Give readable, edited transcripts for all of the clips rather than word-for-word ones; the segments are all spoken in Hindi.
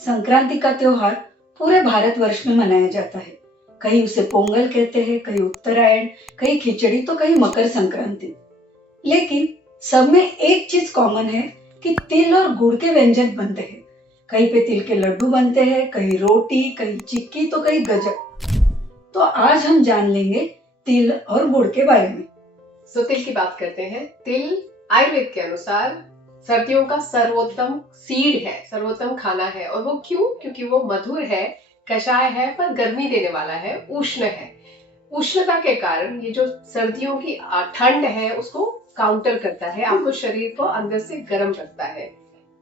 संक्रांति का त्योहार पूरे भारतवर्ष में मनाया जाता है। कहीं उसे पोंगल कहते हैं, कहीं उत्तरायण, कहीं खिचड़ी तो कहीं मकर संक्रांति। लेकिन सब में एक चीज कॉमन है कि तिल और गुड़ के व्यंजन बनते हैं। कहीं पे तिल के लड्डू बनते हैं, कहीं रोटी, कहीं चिक्की तो कहीं गजक। तो आज हम जान लेंगे तिल और गुड़ के बारे में। तिल की बात करते हैं। तिल आयुर्वेद के अनुसार सर्दियों का सर्वोत्तम सीड है, सर्वोत्तम खाना है। और वो क्यों? क्योंकि वो मधुर है, कषाय है, पर गर्मी देने वाला है, उष्ण है। उष्णता के कारण ये जो सर्दियों की ठंड है उसको काउंटर करता है, आपको शरीर को अंदर से गर्म रखता है।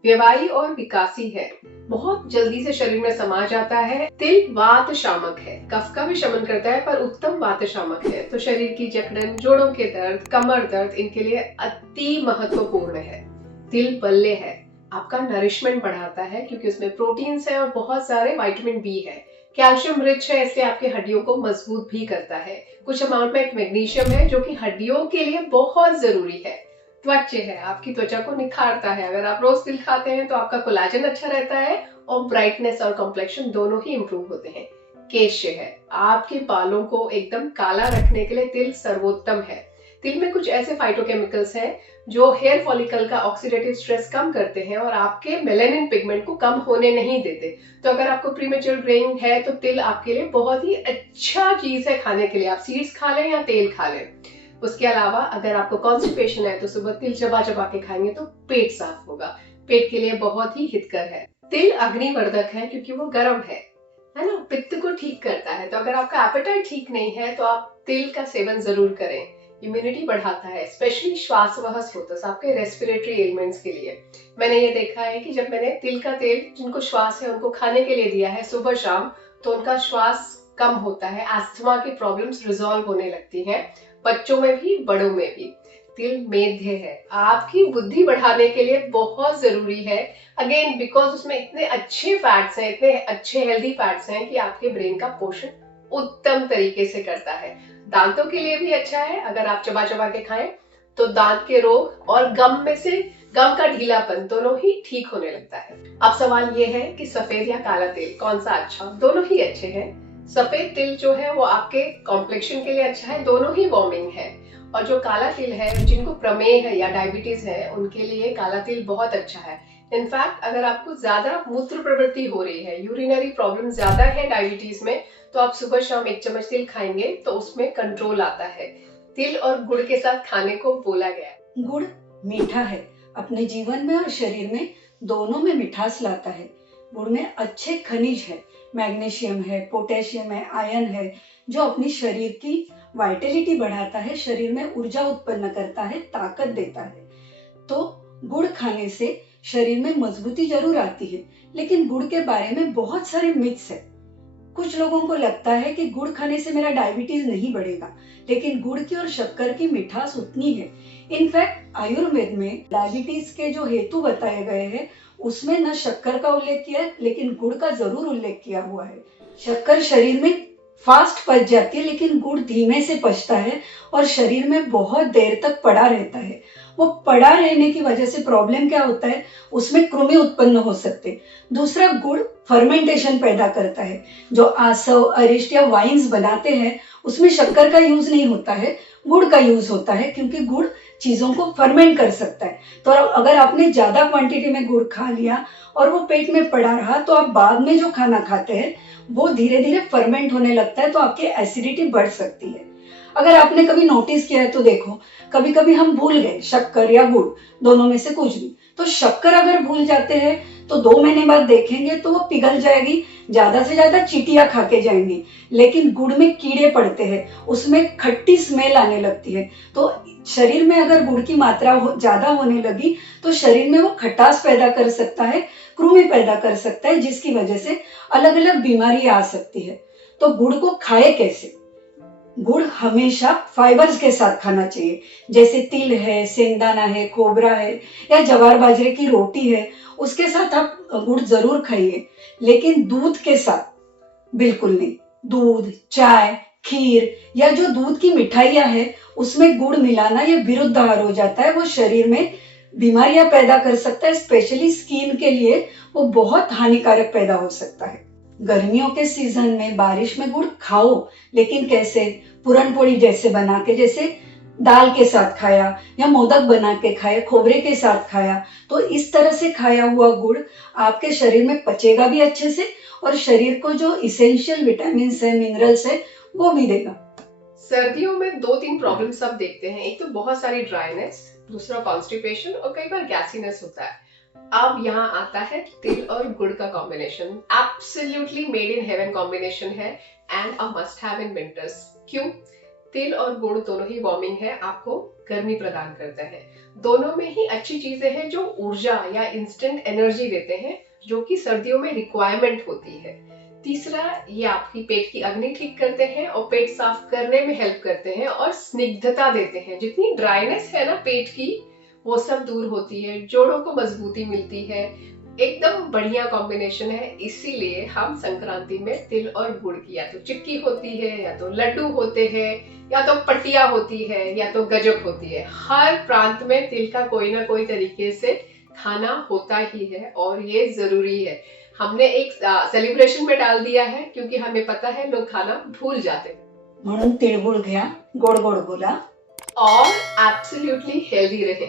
व्यवाही और विकासी है, बहुत जल्दी से शरीर में समा जाता है। तिल वात शामक है, कफ का भी शमन करता है, पर उत्तम वात शामक है। तो शरीर की जकड़न, जोड़ों के दर्द, कमर दर्द, इनके लिए अति महत्वपूर्ण है। तिल बल्ले है, आपका नरिशमेंट बढ़ाता है क्योंकि उसमें प्रोटीन्स है और बहुत सारे विटामिन बी है। कैल्शियम रिच है, इसलिए आपकी हड्डियों को मजबूत भी करता है। कुछ अमाउंट में एक मैग्नीशियम है जो कि हड्डियों के लिए बहुत जरूरी है। त्वचा है, आपकी त्वचा को निखारता है। अगर आप रोज तिल खाते हैं तो आपका कोलाजन अच्छा रहता है और ब्राइटनेस और कॉम्प्लेक्शन दोनों ही इंप्रूव होते हैं। केश है, आपके बालों को एकदम काला रखने के लिए तिल सर्वोत्तम है। तिल में कुछ ऐसे फाइटोकेमिकल्स हैं जो हेयर फॉलिकल का ऑक्सीडेटिव स्ट्रेस कम करते हैं और आपके मेलानिन पिगमेंट को कम होने नहीं देते। तो अगर आपको प्रीमेच्योर ग्रेइंग है तो तिल आपके लिए बहुत ही अच्छा चीज है खाने के लिए। आप सीड्स खा लें या तेल खा लें। उसके अलावा अगर आपको कॉन्स्टिपेशन है तो सुबह तिल चबा चबा के खाएंगे तो पेट साफ होगा, पेट के लिए बहुत ही हितकर है। तिल अग्निवर्धक है क्योंकि वो गर्म है ना, पित्त को ठीक करता है। तो अगर आपका एपेटाइट ठीक नहीं है तो आप तिल का सेवन जरूर करें। इम्यूनिटी बढ़ाता है, स्पेशली श्वासवह होता है, आपके रेस्पिरेटरी एलिमेंट्स के लिए। मैंने ये देखा है कि जब मैंने तिल का तेल जिनको श्वास है उनको खाने के लिए दिया है सुबह शाम, तो उनका श्वास कम होता है, अस्थमा की प्रॉब्लम्स रिजॉल्व होने लगती हैं, बच्चों में भी बड़ों में भी। तिल मेध्य है, आपकी बुद्धि बढ़ाने के लिए बहुत जरूरी है। अगेन बिकॉज उसमें इतने अच्छे फैट्स हैं, इतने अच्छे हेल्दी फैट्स हैं कि आपके ब्रेन का पोषण उत्तम तरीके से करता है। दांतों के लिए भी अच्छा है, अगर आप चबा चबा के खाएं तो दांत के रोग और गम में से गम का ढीलापन दोनों ही ठीक होने लगता है। अब सवाल ये है कि सफेद या काला तिल कौन सा अच्छा? दोनों ही अच्छे हैं। सफेद तिल जो है वो आपके कॉम्प्लेक्शन के लिए अच्छा है, दोनों ही वार्मिंग है। और जो काला तिल है, जिनको प्रमेह है या डायबिटीज है, उनके लिए काला तिल बहुत अच्छा है। इनफैक्ट अगर आपको ज्यादा मूत्र प्रवृत्ति हो रही है, यूरिनरी प्रॉब्लम ज्यादा है डायबिटीज में, तो आप सुबह शाम 1 चम्मच तिल खाएंगे तो उसमें कंट्रोल आता है। तिल और गुड़ के साथ खाने को बोला गया है। गुड़ मीठा है, अपने जीवन में और शरीर में दोनों में मिठास लाता है। गुड़ में अच्छे खनिज है, मैग्नीशियम है, पोटेशियम है, आयरन है, जो अपनी शरीर की वाइटलिटी बढ़ाता है, शरीर में ऊर्जा उत्पन्न करता है, ताकत देता है। तो गुड़ खाने से शरीर में मजबूती जरूर आती है, लेकिन गुड़ के बारे में बहुत सारे मिथ्स है। कुछ लोगों को लगता है कि गुड़ खाने से मेरा डायबिटीज नहीं बढ़ेगा, लेकिन गुड़ की और शक्कर की मिठास उतनी है। इनफैक्ट आयुर्वेद में डायबिटीज के जो हेतु बताए गए हैं उसमें न शक्कर का उल्लेख किया है, लेकिन गुड़ का जरूर उल्लेख किया हुआ है। शक्कर शरीर में फास्ट पच जाती है, लेकिन गुड़ धीमे से पचता है और शरीर में बहुत देर तक पड़ा रहता है। वो पड़ा रहने की वजह से प्रॉब्लम क्या होता है, उसमें कृमि उत्पन्न हो सकते। दूसरा, गुड़ फर्मेंटेशन पैदा करता है। जो आसव, अरिष्ट या वाइन्स बनाते हैं उसमें शक्कर का यूज नहीं होता है, गुड़ का यूज होता है, क्योंकि गुड़ चीजों को फर्मेंट कर सकता है। तो अगर आपने ज्यादा क्वांटिटी में गुड़ खा लिया और वो पेट में पड़ा रहा, तो आप बाद में जो खाना खाते हैं वो धीरे धीरे फर्मेंट होने लगता है, तो आपकी एसिडिटी बढ़ सकती है। अगर आपने कभी नोटिस किया है तो देखो, कभी कभी हम भूल गए शक्कर या गुड़, दोनों में से कुछ भी, तो शक्कर अगर भूल जाते हैं तो 2 महीने बाद देखेंगे तो वो पिघल जाएगी, ज्यादा से ज्यादा चीटियां खा के जाएंगी। लेकिन गुड़ में कीड़े पड़ते हैं, उसमें खट्टी स्मेल आने लगती है। तो शरीर में अगर गुड़ की मात्रा ज्यादा होने लगी तो शरीर में वो खटास पैदा कर सकता है, कृमि पैदा कर सकता है, जिसकी वजह से अलग अलग बीमारी आ सकती है। तो गुड़ को खाए कैसे? गुड़ हमेशा फाइबर्स के साथ खाना चाहिए, जैसे तिल है, सेंगदाना है, खोबरा है या जवार बाजरे की रोटी है, उसके साथ आप गुड़ जरूर खाइए, लेकिन दूध के साथ बिल्कुल नहीं। दूध, चाय, खीर या जो दूध की मिठाइयां है उसमें गुड़ मिलाना ये विरुद्ध आहार हो जाता है, वो शरीर में बीमारियां पैदा कर सकता है, स्पेशली स्किन के लिए वो बहुत हानिकारक पैदा हो सकता है। गर्मियों के सीजन में बारिश में गुड़ खाओ, लेकिन कैसे? पूरन पोली जैसे बना के, जैसे दाल के साथ खाया या मोदक बना के खाया, खोबरे के साथ खाया, तो इस तरह से खाया हुआ गुड़ आपके शरीर में पचेगा भी अच्छे से और शरीर को जो इसेंशियल विटामिन है, मिनरल्स है, वो भी देगा। सर्दियों में 2-3 प्रॉब्लम सब देखते हैं। एक तो बहुत सारी ड्राइनेस, दूसरा कॉन्स्टिपेशन और कई बार गैसीनेस होता है। अब यहाँ आता है तिल और गुड़ का combination. Absolutely made in heaven combination है and a must have in winters. क्यों? तिल और गुड़ दोनों ही वार्मिंग है, आपको गर्मी प्रदान करते हैं। दोनों में ही अच्छी चीजें हैं जो ऊर्जा या इंस्टेंट एनर्जी देते हैं, जो कि सर्दियों में रिक्वायरमेंट होती है। तीसरा, ये आपकी पेट की अग्नि ठीक करते हैं और पेट साफ करने में हेल्प करते हैं और स्निग्धता देते हैं। जितनी ड्राइनेस है ना पेट की, वो सब दूर होती है, जोड़ों को मजबूती मिलती है। एकदम बढ़िया कॉम्बिनेशन है। इसीलिए हम संक्रांति में तिल और गुड़ की या तो चिक्की होती है, या तो लड्डू होते हैं, या तो पटिया होती है, या तो गजक होती है। हर प्रांत में तिल का कोई ना कोई तरीके से खाना होता ही है और ये जरूरी है। हमने एक सेलिब्रेशन में डाल दिया है क्योंकि हमें पता है लोग खाना भूल जाते हैं। म्हणून तिळगुळ घ्या, गोड गोड बोला और एब्सोल्युटली हेल्दी रहे।